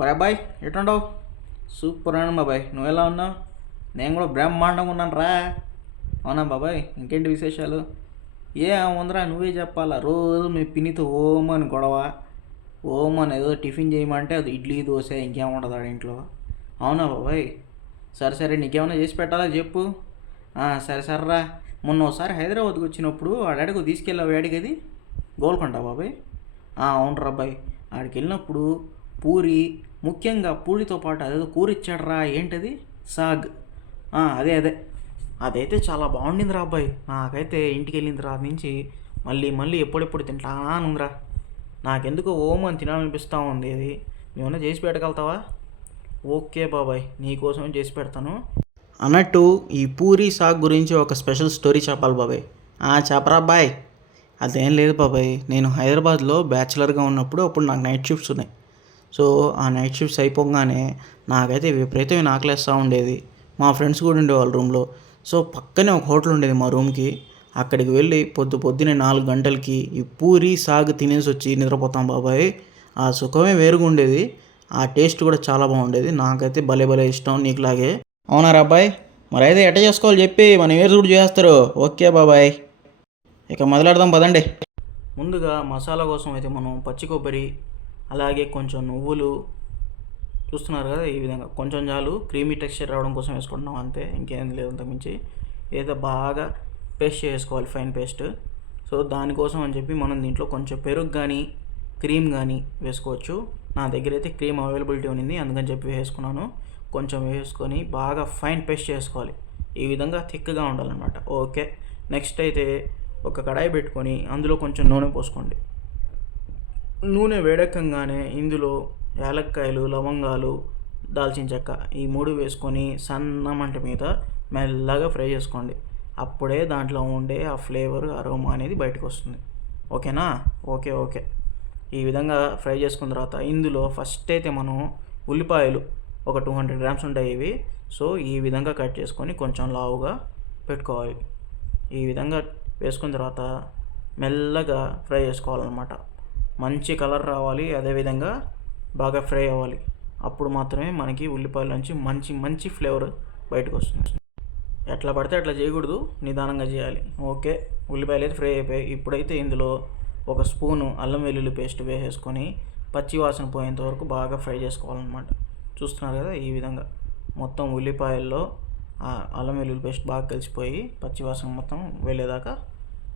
ఒరే అబ్బాయి ఎటుండవు? సూపర్ అండి బాబాయ్, నువ్వు ఎలా ఉన్నావు? నేను కూడా బ్రహ్మాండంగా ఉన్నాను రా. అవునా బాబాయ్, ఇంకేంటి విశేషాలు? ఏ ఉందరా, నువ్వే చెప్పాలా. రోజు మీ పిన్నితో ఓమని గొడవ, ఓమని ఏదో టిఫిన్ చేయమంటే అది ఇడ్లీ దోశ ఇంకేముండదు ఆడ ఇంట్లో. అవునా బాబాయ్? సరే సరే, నీకేమైనా చేసి పెట్టాలా చెప్పు. సరే సర్రా. మొన్న ఒకసారి హైదరాబాద్కి వచ్చినప్పుడు ఆడకు తీసుకెళ్ళావు ఏడికి, అది గోల్కొండ బాబాయ్. అవును అబ్బాయి, ఆడికి వెళ్ళినప్పుడు పూరి, ముఖ్యంగా పూరితో పాటు అదేదో కూర ఇచ్చాడరా, ఏంటది, సాగ్. అదే అదే, అదైతే చాలా బాగుండింది రా అబ్బాయి. నాకైతే ఇంటికి వెళ్ళిన తర్వాత నుంచి మళ్ళీ మళ్ళీ ఎప్పుడెప్పుడు తింటానుందిరా. నాకెందుకో ఓం అని తినాలనిపిస్తూ ఉంది. అది నువ్వేమన్నా చేసి పెట్టగలుగుతావా? ఓకే బాబాయ్, నీకోసం చేసి పెడతాను. అన్నట్టు ఈ పూరి సాగ్ గురించి ఒక స్పెషల్ స్టోరీ చెప్పాలి బాబాయ్. చెప్పరా బాయ్. అదేం లేదు బాబాయ్, నేను హైదరాబాద్లో బ్యాచిలర్గా ఉన్నప్పుడు అప్పుడు నాకు నైట్ షిఫ్ట్స్ ఉన్నాయి. సో ఆ నైట్ షిఫ్ట్స్ అయిపోగానే నాకైతే విపరీతమైన ఆకలేస్తూ ఉండేది. మా ఫ్రెండ్స్ కూడా ఉండేవాళ్ళు రూమ్లో. సో పక్కనే ఒక హోటల్ ఉండేది మా రూమ్కి. అక్కడికి వెళ్ళి పొద్దున్నే 4 గంటలకి ఈ పూరి సాగు తినేసి వచ్చి నిద్రపోతాం బాబాయ్. ఆ సుఖమే వేరుగా ఉండేది. ఆ టేస్ట్ కూడా చాలా బాగుండేది. నాకైతే భలే భలే ఇష్టం నీకులాగే. అవునారా అబ్బాయి? మరి అయితే ఎట్ట చేసుకోవాలి చెప్పి మనం ఏరు చూడు చేస్తారు. ఓకే బాబాయ్, ఇక మొదలెడదాం పదండి. ముందుగా మసాలా కోసం అయితే మనం పచ్చి కొబ్బరి, అలాగే కొంచెం నువ్వులు, చూస్తున్నారు కదా ఈ విధంగా కొంచెం చాలు, క్రీమీ టెక్స్చర్ రావడం కోసం వేసుకుంటున్నాం అంతే, ఇంకేం లేదు అంతకుమించి. ఏదో బాగా పేస్ట్ చేసుకోవాలి, ఫైన్ పేస్ట్. సో దానికోసం అని చెప్పి మనం దీంట్లో కొంచెం పెరుగు కానీ క్రీమ్ కానీ వేసుకోవచ్చు. నా దగ్గర అయితే క్రీమ్ అవైలబిలిటీ ఉంది, అందుకని చెప్పి వేసుకున్నాను. కొంచెం వేసుకొని బాగా ఫైన్ పేస్ట్ చేసుకోవాలి. ఈ విధంగా థిక్గా ఉండాలన్నమాట. ఓకే, నెక్స్ట్ అయితే ఒక కడాయి పెట్టుకొని అందులో కొంచెం నూనె పోసుకోండి. నూనె వేడెక్కగానే ఇందులో యాలక్కాయలు, లవంగాలు, దాల్చిన చెక్క ఈ 3 వేసుకొని సన్న మంట మీద మెల్లగా ఫ్రై చేసుకోండి. అప్పుడే దాంట్లో ఉండే ఆ ఫ్లేవర్, అరోమా అనేది బయటకు వస్తుంది. ఓకేనా? Okay okay. ఈ విధంగా ఫ్రై చేసుకున్న తర్వాత ఇందులో ఫస్ట్ అయితే మనం ఉల్లిపాయలు ఒక 200 గ్రామ్స్ ఉంటాయి ఇవి. సో ఈ విధంగా కట్ చేసుకొని కొంచెం లావుగా పెట్టుకోవాలి. ఈ విధంగా వేసుకున్న తర్వాత మెల్లగా ఫ్రై చేసుకోవాలన్నమాట. మంచి కలర్ రావాలి, అదేవిధంగా బాగా ఫ్రై అవ్వాలి. అప్పుడు మాత్రమే మనకి ఉల్లిపాయల నుంచి మంచి మంచి ఫ్లేవర్ బయటకు వస్తుంది. ఎట్లా పడితే అట్లా చేయకూడదు, నిదానంగా చేయాలి. ఓకే, ఉల్లిపాయలు అయితే ఫ్రై అయిపోయాయి. ఇప్పుడైతే ఇందులో ఒక స్పూను అల్లం వెల్లుల్లి పేస్ట్ వేసేసుకొని పచ్చి వాసన పోయేంత వరకు బాగా ఫ్రై చేసుకోవాలన్నమాట. చూస్తున్నారు కదా ఈ విధంగా మొత్తం ఉల్లిపాయల్లో అల్లం వెల్లుల్లి పేస్ట్ బాగా కలిసిపోయి పచ్చి వాసన మొత్తం వెళ్ళేదాకా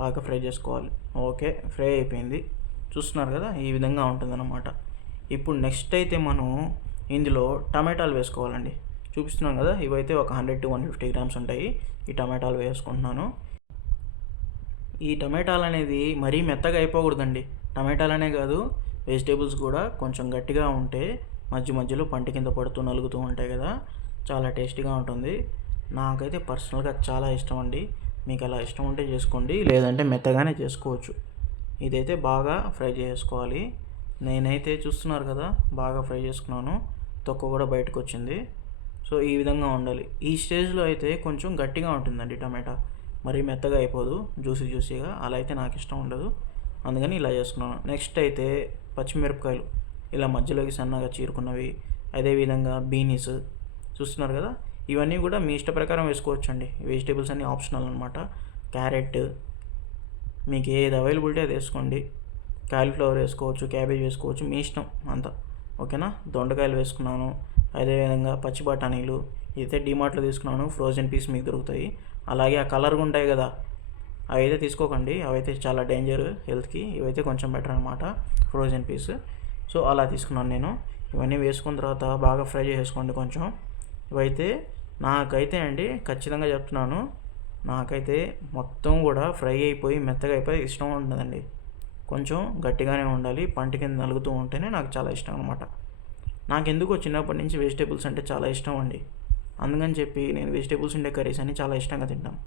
బాగా ఫ్రై చేసుకోవాలి. ఓకే, ఫ్రై అయిపోయింది. చూస్తున్నారు కదా ఈ విధంగా ఉంటుందన్నమాట. ఇప్పుడు నెక్స్ట్ అయితే మనం ఇందులో టమాటాలు వేసుకోవాలండి. చూపిస్తున్నాం కదా, ఇవైతే ఒక 100 to 150 గ్రామ్స్ ఉంటాయి. ఈ టమాటాలు వేసుకుంటున్నాను. ఈ టమాటాలు అనేది మరీ మెత్తగా అయిపోకూడదండి. టమాటాలనే కాదు, వెజిటేబుల్స్ కూడా కొంచెం గట్టిగా ఉంటే మధ్య మధ్యలో పంట కింద పడుతూ నలుగుతూ ఉంటాయి కదా, చాలా టేస్టీగా ఉంటుంది. నాకైతే పర్సనల్గా చాలా ఇష్టం అండి. మీకు అలా ఇష్టం ఉంటే చేసుకోండి, లేదంటే మెత్తగానే చేసుకోవచ్చు. ఇదైతే బాగా ఫ్రై చేసుకోవాలి. నేనైతే చూస్తున్నారు కదా బాగా ఫ్రై చేసుకున్నాను, తొక్క కూడా బయటకు వచ్చింది. సో ఈ విధంగా ఉండాలి. ఈ స్టేజ్లో అయితే కొంచెం గట్టిగా ఉంటుందండి టమాటా, మరీ మెత్తగా అయిపోదు, జ్యూసీగా. అలా అయితే నాకు ఇష్టం ఉండదు, అందుకని ఇలా చేసుకున్నాను. నెక్స్ట్ అయితే పచ్చిమిరపకాయలు ఇలా మధ్యలోకి సన్నగా చీరుకున్నవి, అదేవిధంగా బీనీస్ చూస్తున్నారు కదా, ఇవన్నీ కూడా మీ ఇష్ట ప్రకారం వేసుకోవచ్చు అండి. వెజిటేబుల్స్ అన్నీ ఆప్షనల్ అనమాట. క్యారెట్ మీకు ఏది అవైలబిలిటీ అది వేసుకోండి. కాలీఫ్లవర్ వేసుకోవచ్చు, క్యాబేజ్ వేసుకోవచ్చు, మీ ఇష్టం అంతా. ఓకేనా? దొండకాయలు వేసుకున్నాను, అదేవిధంగా పచ్చి బఠానీలు ఇదైతే డిమార్ట్లో తీసుకున్నాను, ఫ్రోజన్ పీస్ మీకు దొరుకుతాయి. అలాగే ఆ కలర్గా ఉంటాయి కదా, అవి అయితే తీసుకోకండి, అవైతే చాలా డేంజర్ హెల్త్కి. ఇవైతే కొంచెం బెటర్ అనమాట, ఫ్రోజన్ పీస్. సో అలా తీసుకున్నాను నేను. ఇవన్నీ వేసుకున్న తర్వాత బాగా ఫ్రై చేసుకోండి కొంచెం. ఇవైతే నాకైతే అండి ఖచ్చితంగా చెప్తున్నాను, నాకైతే మొత్తం కూడా ఫ్రై అయిపోయి మెత్తగా అయిపోయి ఇష్టం ఉండదండి. కొంచెం గట్టిగానే ఉండాలి, పంట కింద నలుగుతూ ఉంటేనే నాకు చాలా ఇష్టం అనమాట. నాకెందుకో చిన్నప్పటి నుంచి వెజిటేబుల్స్ అంటే చాలా ఇష్టం అండి, అందుకని చెప్పి నేను వెజిటేబుల్స్ ఉండే కర్రీస్ అని చాలా ఇష్టంగా తింటాను.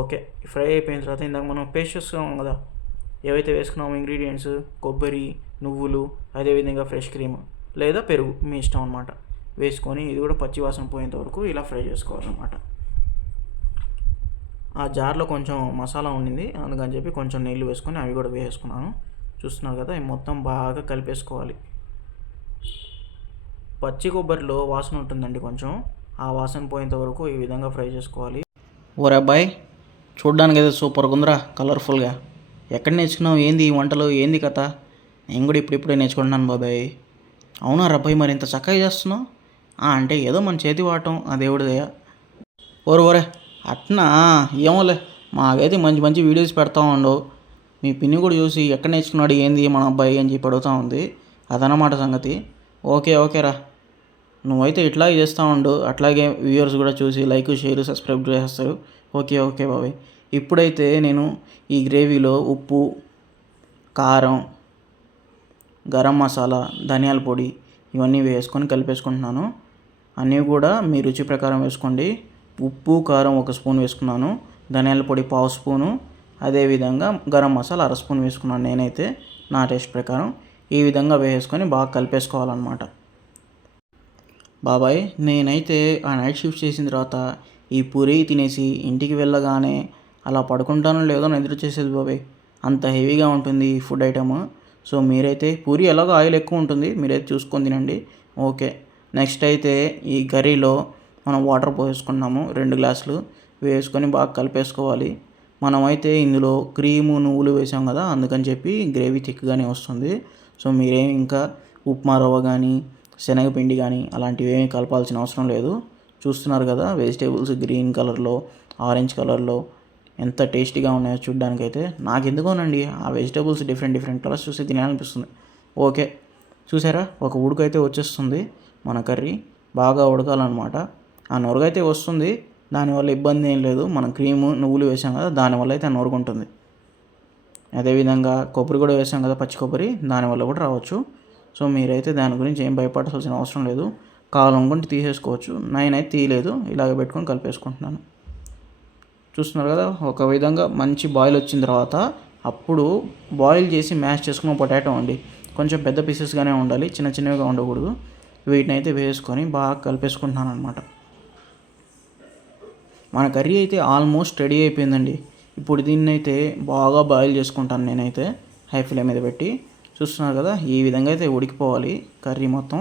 ఓకే, ఫ్రై అయిపోయిన తర్వాత ఇందాక మనం పేస్ట్ చేసుకున్నాం కదా, ఏవైతే వేసుకున్నామో ఇంగ్రీడియంట్స్, కొబ్బరి, నువ్వులు, అదేవిధంగా ఫ్రెష్ క్రీమ్ లేదా పెరుగు మీ ఇష్టం అనమాట వేసుకొని ఇది కూడా పచ్చి వాసన పోయేంత వరకు ఇలా ఫ్రై చేసుకోవాలన్నమాట. ఆ జార్లో కొంచెం మసాలా ఉండింది, అందుకని చెప్పి కొంచెం నీళ్ళు వేసుకొని అవి కూడా వేసుకున్నాను. చూస్తున్నారు కదా, ఇవి మొత్తం బాగా కలిపేసుకోవాలి. పచ్చి కొబ్బరిలో వాసన ఉంటుందండి కొంచెం, ఆ వాసన పోయేంత వరకు ఈ విధంగా ఫ్రై చేసుకోవాలి. ఓరే అబ్బాయి, చూడ్డానికి అయితే సూపర్గా ఉందిరా, కలర్ఫుల్గా. ఎక్కడ నేర్చుకున్నావు, ఏంది ఈ వంటలు, ఏంది కథ? నేను కూడా ఇప్పుడిప్పుడే నేర్చుకుంటున్నాను బాబాయ్. అవునా రబ్బాయి, మరి ఇంత చక్కగా చేస్తున్నావు? అంటే ఏదో మన చేతి వాడటం ఆ దేవుడిదయ్యా. ఓరే అట్నా, ఏమోలే, మాకైతే మంచి మంచి వీడియోస్ పెడతా ఉండవు. మీ పిన్ని కూడా చూసి ఎక్కడ నేర్చుకున్నాడు, ఏంది మన అబ్బాయి అని చెప్పి అడుగుతూ ఉంది. అదనమాట సంగతి. ఓకేరా, నువ్వైతే ఇట్లాగే చేస్తూ ఉండు, అట్లాగే వ్యూవర్స్ కూడా చూసి లైక్, షేర్, సబ్స్క్రైబ్ చేస్తారు. ఓకే బాబాయ్. ఇప్పుడైతే నేను ఈ గ్రేవీలో ఉప్పు, కారం, గరం మసాలా, ధనియాల పొడి ఇవన్నీ వేసుకొని కలిపేసుకుంటున్నాను. అన్నీ కూడా మీ రుచి ప్రకారం వేసుకోండి. ఉప్పు, కారం 1 స్పూన్ వేసుకున్నాను, ధనియాల పొడి 1/2 స్పూను, అదేవిధంగా గరం మసాలా 1/2 స్పూన్ వేసుకున్నాను నేనైతే నా టేస్ట్ ప్రకారం. ఈ విధంగా వేసుకొని బాగా కలిపేసుకోవాలన్నమాట. బాబాయ్, నేనైతే ఆ నైట్ షిఫ్ట్ చేసిన తర్వాత ఈ పూరి తినేసి ఇంటికి వెళ్ళగానే అలా పడుకుంటానో లేదో నిద్ర వచ్చేసేది బాబాయ్, అంత హెవీగా ఉంటుంది ఈ ఫుడ్ ఐటమ్. సో మీరైతే పూరి ఎలాగో ఆయిల్ ఎక్కువ ఉంటుంది, మీరైతే చూసుకొని తినండి. ఓకే, నెక్స్ట్ అయితే ఈ కర్రీలో మనం వాటర్ పోసుకున్నాము 2 గ్లాసులు, వేసుకొని బాగా కలిపేసుకోవాలి. మనమైతే ఇందులో క్రీము, నువ్వులు వేసాం కదా, అందుకని చెప్పి గ్రేవీ థిక్గానే వస్తుంది. సో మీరేం ఇంకా ఉప్మా రవ్వ కానీ, శనగపిండి కానీ అలాంటివి ఏమీ కలపాల్సిన అవసరం లేదు. చూస్తున్నారు కదా వెజిటేబుల్స్ గ్రీన్ కలర్లో, ఆరెంజ్ కలర్లో ఎంత టేస్టీగా ఉన్నాయో చూడ్డానికైతే. నాకు ఎందుకోనండి ఆ వెజిటేబుల్స్ డిఫరెంట్ కలర్స్ చూసి తినాలనిపిస్తుంది. ఓకే, చూసారా, ఒక ఉడుకైతే వచ్చేస్తుంది. మన కర్రీ బాగా ఉడకాలన్నమాట. ఆ నొరుగైతే వస్తుంది, దానివల్ల ఇబ్బంది ఏం లేదు. మనం క్రీము, నువ్వులు వేసాం కదా, దానివల్ల అయితే ఆ నొరుగుంటుంది. అదేవిధంగా కొబ్బరి కూడా వేసాం కదా, పచ్చి కొబ్బరి, దానివల్ల కూడా రావచ్చు. సో మీరైతే దాని గురించి ఏం భయపడాల్సిన అవసరం లేదు. కావాలనుకుంటే తీసేసుకోవచ్చు, నేనైతే తీయలేదు, ఇలాగ పెట్టుకొని కలిపేసుకుంటున్నాను. చూస్తున్నారు కదా, ఒక విధంగా మంచి బాయిల్ వచ్చిన తర్వాత అప్పుడు బాయిల్ చేసి మ్యాష్ చేసుకున్న పొటాటో అండి, కొంచెం పెద్ద పీసెస్గానే ఉండాలి, చిన్నగా ఉండకూడదు. వీటిని అయితే వేసుకొని బాగా కలిపేసుకుంటున్నాను అనమాట. మన కర్రీ అయితే ఆల్మోస్ట్ రెడీ అయిపోయిందండి. ఇప్పుడు దీన్ని అయితే బాగా బాయిల్ చేసుకుంటాను నేనైతే హై ఫ్లేమ్ మీద పెట్టి. చూస్తున్నారు కదా, ఈ విధంగా అయితే ఉడికిపోవాలి కర్రీ మొత్తం.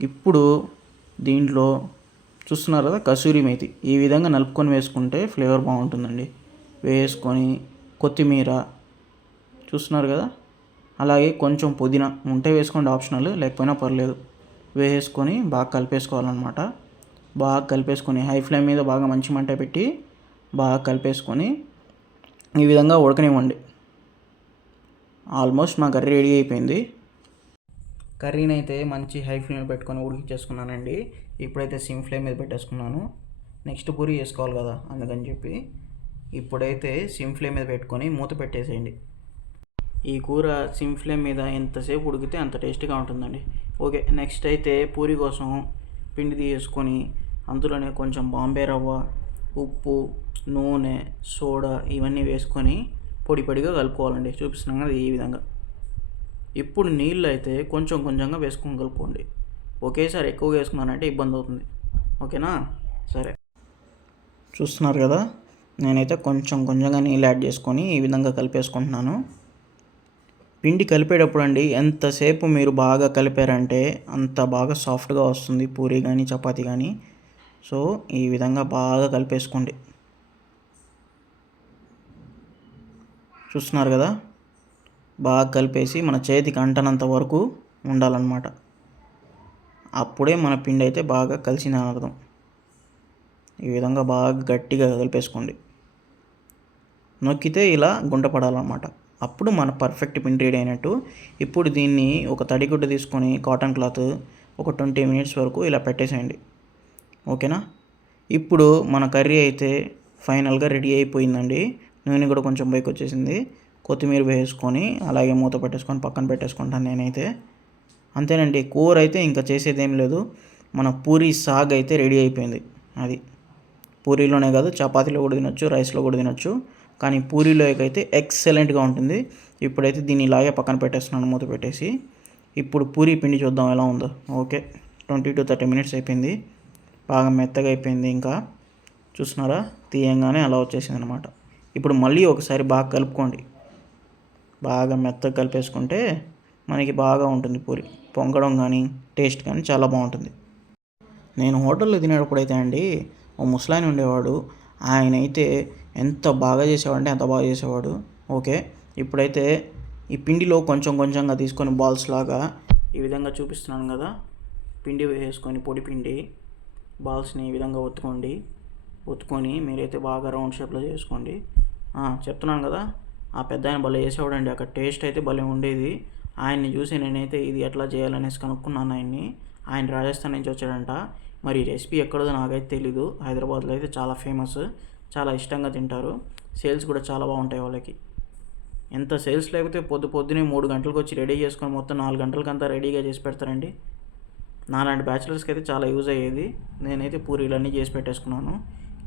ఇప్పుడు దీంట్లో చూస్తున్నారు కదా కసూరి మేతి, ఈ విధంగా నలుపుకొని వేసుకుంటే ఫ్లేవర్ బాగుంటుందండి. వేసుకొని కొత్తిమీర చూస్తున్నారు కదా, అలాగే కొంచెం పుదీనా ఉంటే వేసుకోండి, ఆప్షనల్, లేకపోయినా పర్లేదు. వేసుకొని బాగా కలిపేసుకోవాలన్నమాట. బాగా కలిపేసుకొని హై ఫ్లేమ్ మీద బాగా మంచి మంట పెట్టి బాగా కలిపేసుకొని ఈ విధంగా ఉడకనివ్వండి. ఆల్మోస్ట్ మా కర్రీ రెడీ అయిపోయింది. కర్రీని అయితే మంచి హై ఫ్లేమ్ పెట్టుకొని ఉడికించేసుకున్నానండి. ఇప్పుడైతే సిమ్ ఫ్లేమ్ మీద పెట్టేసుకున్నాను. నెక్స్ట్ పూరి చేసుకోవాలి కదా, అందుకని చెప్పి ఇప్పుడైతే సిమ్ ఫ్లేమ్ మీద పెట్టుకొని మూత పెట్టేసేయండి. ఈ కూర సిమ్ ఫ్లేమ్ మీద ఎంతసేపు ఉడికితే అంత టేస్టీగా ఉంటుందండి. ఓకే, నెక్స్ట్ అయితే పూరి కోసం పిండి తీసుకొని అందులోనే కొంచెం బాంబే రవ్వ, ఉప్పు, నూనె, సోడా ఇవన్నీ వేసుకొని పొడిగా కలుపుకోవాలండి. చూపిస్తున్నాం కదా ఈ విధంగా. ఇప్పుడు నీళ్ళు అయితే కొంచెంగా వేసుకొని కలుపుకోండి. ఒకేసారి ఎక్కువగా వేసుకున్నానంటే ఇబ్బంది అవుతుంది. ఓకేనా, సరే. చూస్తున్నారు కదా, నేనైతే కొంచెంగా నీళ్ళు యాడ్ చేసుకొని ఈ విధంగా కలిపేసుకుంటున్నాను. పిండి కలిపేటప్పుడు అండి ఎంతసేపు మీరు బాగా కలిపారంటే అంత బాగా సాఫ్ట్గా వస్తుంది పూరి కానీ, చపాతీ కానీ. సో ఈ విధంగా బాగా కలిపేసుకోండి. చూస్తున్నారు కదా, బాగా కలిపేసి మన చేతికి అంటనంత వరకు ఉండాలన్నమాట. అప్పుడే మన పిండి అయితే బాగా కలిసిందని అర్థం. ఈ విధంగా బాగా గట్టిగా కలిపేసుకోండి. నొక్కితే ఇలా గుంట పడాలన్నమాట. అప్పుడు మన పర్ఫెక్ట్ పిండి రెడీ అయినట్టు. ఇప్పుడు దీన్ని ఒక తడిగుడ్డ తీసుకొని కాటన్ క్లాత్ ఒక 20 మినిట్స్ వరకు ఇలా పెట్టేసేయండి. ఓకేనా. ఇప్పుడు మన కర్రీ అయితే ఫైనల్గా రెడీ అయిపోయిందండి. నూనె కూడా కొంచెం పైకి వచ్చేసింది. కొత్తిమీర వేసుకొని అలాగే మూత పెట్టేసుకొని పక్కన పెట్టేసుకుంటాను నేనైతే. అంతేనండి, కూర అయితే ఇంకా చేసేదేం లేదు. మన పూరి సాగ్ అయితే రెడీ అయిపోయింది. అది పూరీలోనే కాదు, చపాతీలో కూడా తినొచ్చు, రైస్లో కూడా తినొచ్చు, కానీ పూరీలోకి అయితే ఎక్సలెంట్గా ఉంటుంది. ఇప్పుడైతే దీన్ని ఇలాగే పక్కన పెట్టేస్తున్నాను మూత పెట్టేసి. ఇప్పుడు పూరీ పిండి చూద్దాం ఎలా ఉందో. ఓకే, 20 to 30 మినిట్స్ అయిపోయింది. బాగా మెత్తగా అయిపోయింది. ఇంకా చూస్తున్నారా, తీయంగానే అలా వచ్చేసింది అనమాట. ఇప్పుడు మళ్ళీ ఒకసారి బాగా కలుపుకోండి. బాగా మెత్తగా కలిపేసుకుంటే మనకి బాగా ఉంటుంది పూరి పొంగడం కానీ టేస్ట్ కానీ చాలా బాగుంటుంది. నేను హోటల్లో తినేటప్పుడైతే అండి ఓ ముసలాయన ఉండేవాడు. ఆయన అయితే ఎంత బాగా చేసేవాడంటే అంత బాగా చేసేవాడు. ఓకే, ఇప్పుడైతే ఈ పిండిలో కొంచెం కొంచెంగా తీసుకొని బాల్స్ లాగా ఈ విధంగా చూపిస్తున్నాను కదా, పిండి వేసుకొని పొడి పిండి బాల్స్ని ఈ విధంగా ఒత్తుకొని మీరైతే బాగా రౌండ్ షేప్లో చేసుకోండి. చెప్తున్నాను కదా, ఆ పెద్ద ఆయన భలే చేసేవాడండి. అక్కడ టేస్ట్ అయితే భలే ఉండేది. ఆయన్ని చూసి నేనైతే ఇది ఎట్లా చేయాలనేసి కనుక్కున్నాను ఆయన్ని. ఆయన రాజస్థాన్ నుంచి వచ్చాడంట. మరి ఈ రెసిపీ ఎక్కడదో నాకైతే తెలీదు. హైదరాబాద్లో అయితే చాలా ఫేమస్, చాలా ఇష్టంగా తింటారు. సేల్స్ కూడా చాలా బాగుంటాయి వాళ్ళకి. ఎంత సేల్స్ లేకపోతే పొద్దునే 3 గంటలకు వచ్చి రెడీ చేసుకొని మొత్తం 4 గంటలకంతా రెడీగా చేసి పెడతారండి. నాలాంటి బ్యాచిలర్స్కి అయితే చాలా యూజ్ అయ్యేది. నేనైతే పూరీలన్నీ చేసి పెట్టేసుకున్నాను.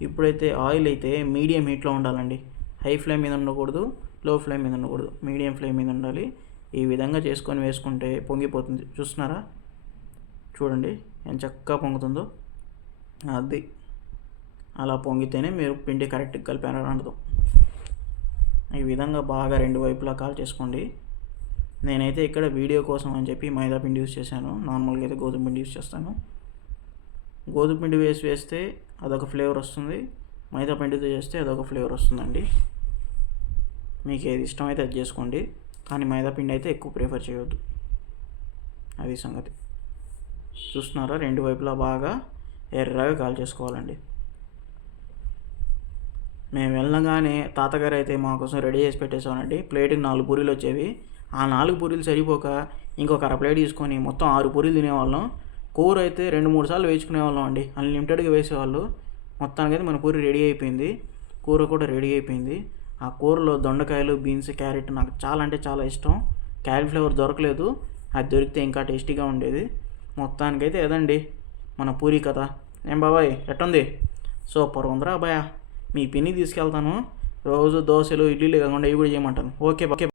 ఇప్పుడైతే ఆయిల్ అయితే మీడియం హీట్లో ఉండాలండి. హై ఫ్లేమ్ మీద ఉండకూడదు, లో ఫ్లేమ్ మీద ఉండకూడదు, మీడియం ఫ్లేమ్ మీద ఉండాలి. ఈ విధంగా చేసుకొని వేసుకుంటే పొంగిపోతుంది. చూస్తున్నారా, చూడండి ఎంత చక్కగా పొంగుతుందో. అది అలా పొంగితేనే మీరు పిండి కరెక్ట్గా కలిపారని అర్థం. ఈ విధంగా బాగా 2 వైపులా కాల్ చేసుకోండి. నేనైతే ఇక్కడ వీడియో కోసం అని చెప్పి మైదా పిండి యూస్ చేశాను. నార్మల్గా అయితే గోధుమ పిండి యూస్ చేస్తాను. గోధుమ పిండి వేస్తే అదొక ఫ్లేవర్ వస్తుంది, మైదా పిండితో చేస్తే అదొక ఫ్లేవర్ వస్తుందండి. మీకు ఏది ఇష్టమైతే అది చేసుకోండి, కానీ మైదా పిండి అయితే ఎక్కువ ప్రిఫర్ చేయవద్దు. అది సంగతి. చూస్తున్నారా, 2 వైపులా బాగా ఎర్రగా కాల్ చేసుకోవాలండి. మేము వెళ్ళగానే తాతగారు అయితే మా కోసం రెడీ చేసి పెట్టేసామండి. ప్లేట్కి 4 పూరీలు వచ్చేవి. ఆ 4 పూరీలు సరిపోక ఇంకొక అర ప్లేట్ తీసుకొని మొత్తం 6 పూరీలు తినేవాళ్ళం. కూర అయితే 2-3 సార్లు వేసుకునేవాళ్ళం అండి. అన్లిమిటెడ్గా వేసేవాళ్ళు. మొత్తానికైతే మన పూరి రెడీ అయిపోయింది. కూర కూడా రెడీ అయిపోయింది. ఆ కూరలో దొండకాయలు, బీన్స్, క్యారెట్ నాకు చాలా అంటే చాలా ఇష్టం. క్యాలీఫ్లవర్ దొరకలేదు, అది దొరికితే ఇంకా టేస్టీగా ఉండేది. మొత్తానికైతే ఏదండి మన పూరి కథ. ఏం బాబాయ్ ఎట్టుంది? సూపర్ ఉందిరా అబ్బాయా. మీ పిన్ని తీసుకెళ్తాను. రోజు దోశలు, ఇడ్లీలు కాకుండా ఇవి కూడా చేయమంటాను. ఓకే.